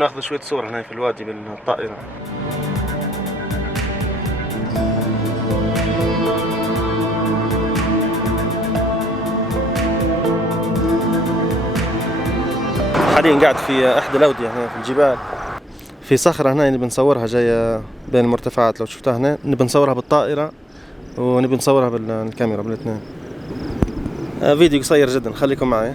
بناخذ شوية صور هنا في الوادي بالطائرة. حاليا قاعد في احدى الاودية هنا في الجبال، في صخرة هنا نبي نصورها جاية بين المرتفعات. لو شفتها هنا نبي نصورها بالطائرة ونبي نصورها بالكاميرا بالاثنين. فيديو قصير جدا، خليكم معي.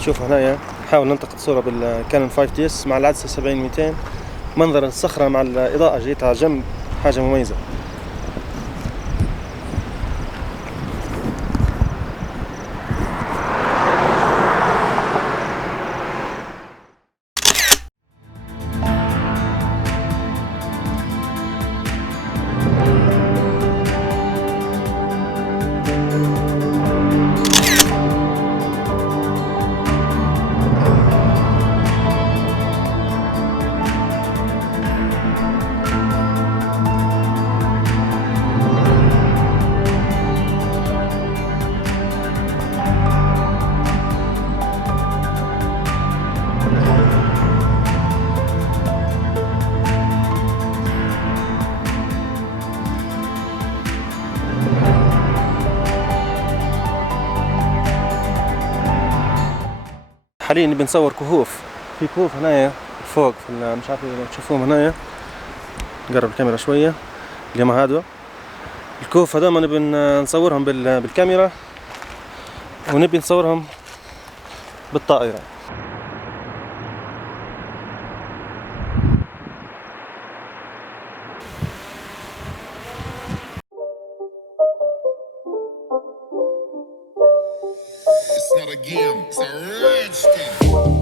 شوفوا هنايا نحاول نلتقط صورة بالكانون 5DS مع العدسة 70-200. منظر الصخرة مع الإضاءة جيتها جنب حاجة مميزة. حاليا نبي نصور كهوف. في كهوف هنايا فوق في مش عارف لو تشوفوهم هنايا، نقرب الكاميرا شوية. اليوم هذا الكهوف هذول نبي نصورهم بالكاميرا ونبي نصورهم بالطائرة. It's not a game, it's a rich thing.